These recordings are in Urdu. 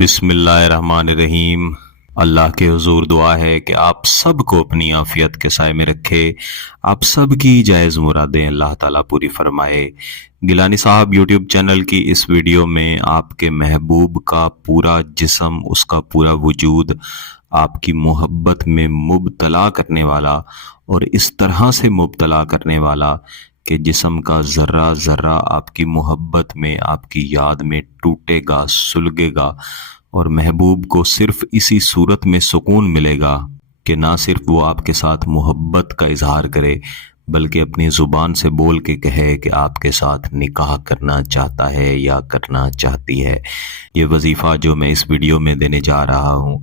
بسم اللہ الرحمن الرحیم۔ اللہ کے حضور دعا ہے کہ آپ سب کو اپنی عافیت کے سائے میں رکھے، آپ سب کی جائز مرادیں اللہ تعالیٰ پوری فرمائے۔ گیلانی صاحب یوٹیوب چینل کی اس ویڈیو میں آپ کے محبوب کا پورا جسم، اس کا پورا وجود آپ کی محبت میں مبتلا کرنے والا، اور اس طرح سے مبتلا کرنے والا کہ جسم کا ذرہ ذرہ آپ کی محبت میں، آپ کی یاد میں ٹوٹے گا، سلگے گا، اور محبوب کو صرف اسی صورت میں سکون ملے گا کہ نہ صرف وہ آپ کے ساتھ محبت کا اظہار کرے بلکہ اپنی زبان سے بول کے کہے کہ آپ کے ساتھ نکاح کرنا چاہتا ہے یا کرنا چاہتی ہے۔ یہ وظیفہ جو میں اس ویڈیو میں دینے جا رہا ہوں،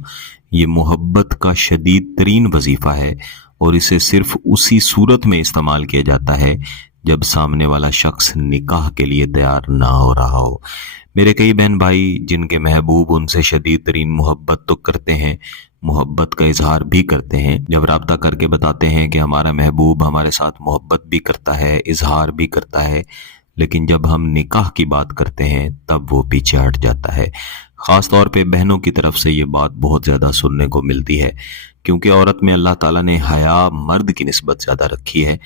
یہ محبت کا شدید ترین وظیفہ ہے، اور اسے صرف اسی صورت میں استعمال کیا جاتا ہے جب سامنے والا شخص نکاح کے لیے تیار نہ ہو رہا ہو۔ میرے کئی بہن بھائی جن کے محبوب ان سے شدید ترین محبت تو کرتے ہیں، محبت کا اظہار بھی کرتے ہیں، جب رابطہ کر کے بتاتے ہیں کہ ہمارا محبوب ہمارے ساتھ محبت بھی کرتا ہے، اظہار بھی کرتا ہے، لیکن جب ہم نکاح کی بات کرتے ہیں تب وہ پیچھے ہٹ جاتا ہے۔ خاص طور پہ بہنوں کی طرف سے یہ بات بہت زیادہ سننے کو ملتی ہے، کیونکہ عورت میں اللہ تعالیٰ نے حیا مرد کی نسبت زیادہ رکھی ہے،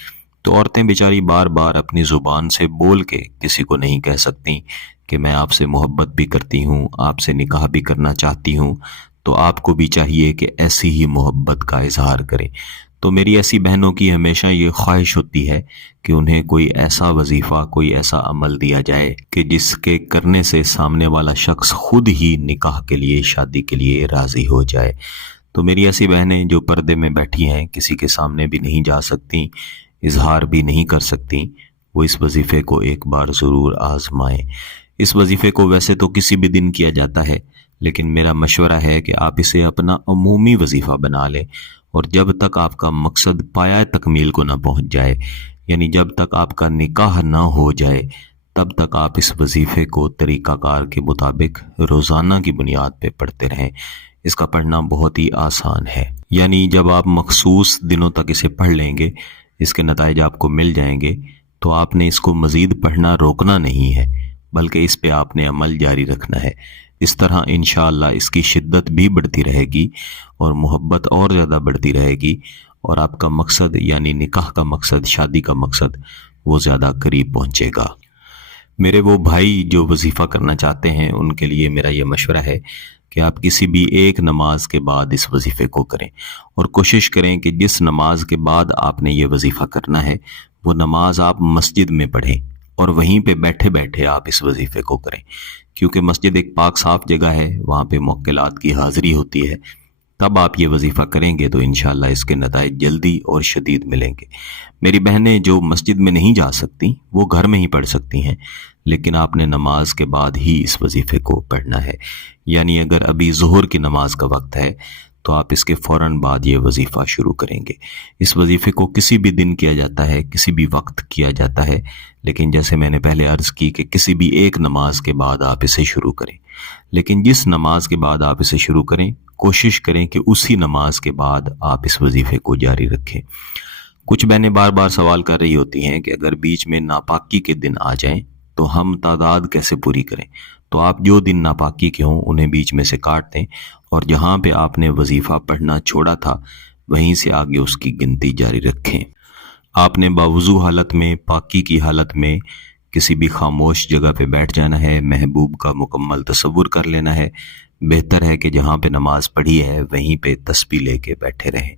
تو عورتیں بیچاری بار بار اپنی زبان سے بول کے کسی کو نہیں کہہ سکتی کہ میں آپ سے محبت بھی کرتی ہوں، آپ سے نکاح بھی کرنا چاہتی ہوں، تو آپ کو بھی چاہیے کہ ایسی ہی محبت کا اظہار کریں۔ تو میری ایسی بہنوں کی ہمیشہ یہ خواہش ہوتی ہے کہ انہیں کوئی ایسا وظیفہ، کوئی ایسا عمل دیا جائے کہ جس کے کرنے سے سامنے والا شخص خود ہی نکاح کے لیے، شادی کے لیے راضی ہو جائے۔ تو میری ایسی بہنیں جو پردے میں بیٹھی ہیں، کسی کے سامنے بھی نہیں جا سکتی، اظہار بھی نہیں کر سکتی، وہ اس وظیفے کو ایک بار ضرور آزمائیں۔ اس وظیفے کو ویسے تو کسی بھی دن کیا جاتا ہے، لیکن میرا مشورہ ہے کہ آپ اسے اپنا عمومی وظیفہ بنا لیں، اور جب تک آپ کا مقصد پایہ تکمیل کو نہ پہنچ جائے، یعنی جب تک آپ کا نکاح نہ ہو جائے، تب تک آپ اس وظیفے کو طریقہ کار کے مطابق روزانہ کی بنیاد پہ پڑھتے رہیں۔ اس کا پڑھنا بہت ہی آسان ہے، یعنی جب آپ مخصوص دنوں تک اسے پڑھ لیں گے، اس کے نتائج آپ کو مل جائیں گے، تو آپ نے اس کو مزید پڑھنا روکنا نہیں ہے، بلکہ اس پہ آپ نے عمل جاری رکھنا ہے۔ اس طرح انشاءاللہ اس کی شدت بھی بڑھتی رہے گی، اور محبت اور زیادہ بڑھتی رہے گی، اور آپ کا مقصد یعنی نکاح کا مقصد، شادی کا مقصد، وہ زیادہ قریب پہنچے گا۔ میرے وہ بھائی جو وظیفہ کرنا چاہتے ہیں، ان کے لیے میرا یہ مشورہ ہے کہ آپ کسی بھی ایک نماز کے بعد اس وظیفے کو کریں، اور کوشش کریں کہ جس نماز کے بعد آپ نے یہ وظیفہ کرنا ہے وہ نماز آپ مسجد میں پڑھیں، اور وہیں پہ بیٹھے بیٹھے آپ اس وظیفے کو کریں، کیونکہ مسجد ایک پاک صاف جگہ ہے، وہاں پہ موکلات کی حاضری ہوتی ہے۔ تب آپ یہ وظیفہ کریں گے تو انشاءاللہ اس کے نتائج جلدی اور شدید ملیں گے۔ میری بہنیں جو مسجد میں نہیں جا سکتی وہ گھر میں ہی پڑھ سکتی ہیں، لیکن آپ نے نماز کے بعد ہی اس وظیفے کو پڑھنا ہے، یعنی اگر ابھی ظہر کی نماز کا وقت ہے تو آپ اس کے فوراً بعد یہ وظیفہ شروع کریں گے۔ اس وظیفے کو کسی بھی دن کیا جاتا ہے، کسی بھی وقت کیا جاتا ہے، لیکن جیسے میں نے پہلے عرض کی کہ کسی بھی ایک نماز کے بعد آپ اسے شروع کریں، لیکن جس نماز کے بعد آپ اسے شروع کریں کوشش کریں کہ اسی نماز کے بعد آپ اس وظیفے کو جاری رکھیں۔ کچھ بہنیں بار بار سوال کر رہی ہوتی ہیں کہ اگر بیچ میں ناپاکی کے دن آ جائیں تو ہم تعداد کیسے پوری کریں؟ تو آپ جو دن ناپاکی کے ہوں انہیں بیچ میں سے کاٹ دیں، اور جہاں پہ آپ نے وظیفہ پڑھنا چھوڑا تھا وہیں سے آگے اس کی گنتی جاری رکھیں۔ آپ نے باوضو حالت میں، پاکی کی حالت میں کسی بھی خاموش جگہ پہ بیٹھ جانا ہے، محبوب کا مکمل تصور کر لینا ہے۔ بہتر ہے کہ جہاں پہ نماز پڑھی ہے وہیں پہ تسبیح لے کے بیٹھے رہیں۔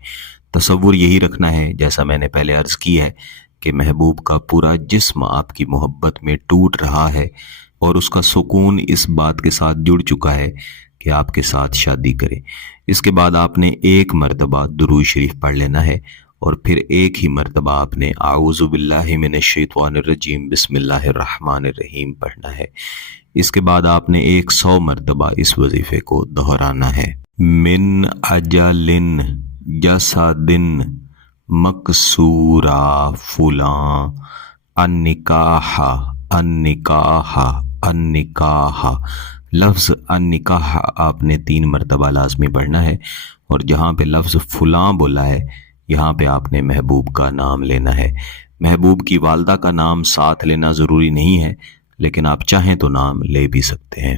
تصور یہی رکھنا ہے، جیسا میں نے پہلے عرض کی ہے، کہ محبوب کا پورا جسم آپ کی محبت میں ٹوٹ رہا ہے، اور اس کا سکون اس بات کے ساتھ جڑ چکا ہے کہ آپ کے ساتھ شادی کرے۔ اس کے بعد آپ نے ایک مرتبہ درود شریف پڑھ لینا ہے، اور پھر ایک ہی مرتبہ آپ نے اعوذ باللہ من الشیطان الرجیم بسم اللہ الرحمن الرحیم پڑھنا ہے۔ اس کے بعد آپ نے 100 مرتبہ اس وظیفے کو دہرانا ہے۔ من اجل جسد مکسورا فلاں النکاح النکاح النکاح، لفظ النکاح آپ نے 3 مرتبہ لازمی پڑھنا ہے، اور جہاں پہ لفظ فلاں بولا ہے یہاں پہ آپ نے محبوب کا نام لینا ہے۔ محبوب کی والدہ کا نام ساتھ لینا ضروری نہیں ہے، لیکن آپ چاہیں تو نام لے بھی سکتے ہیں۔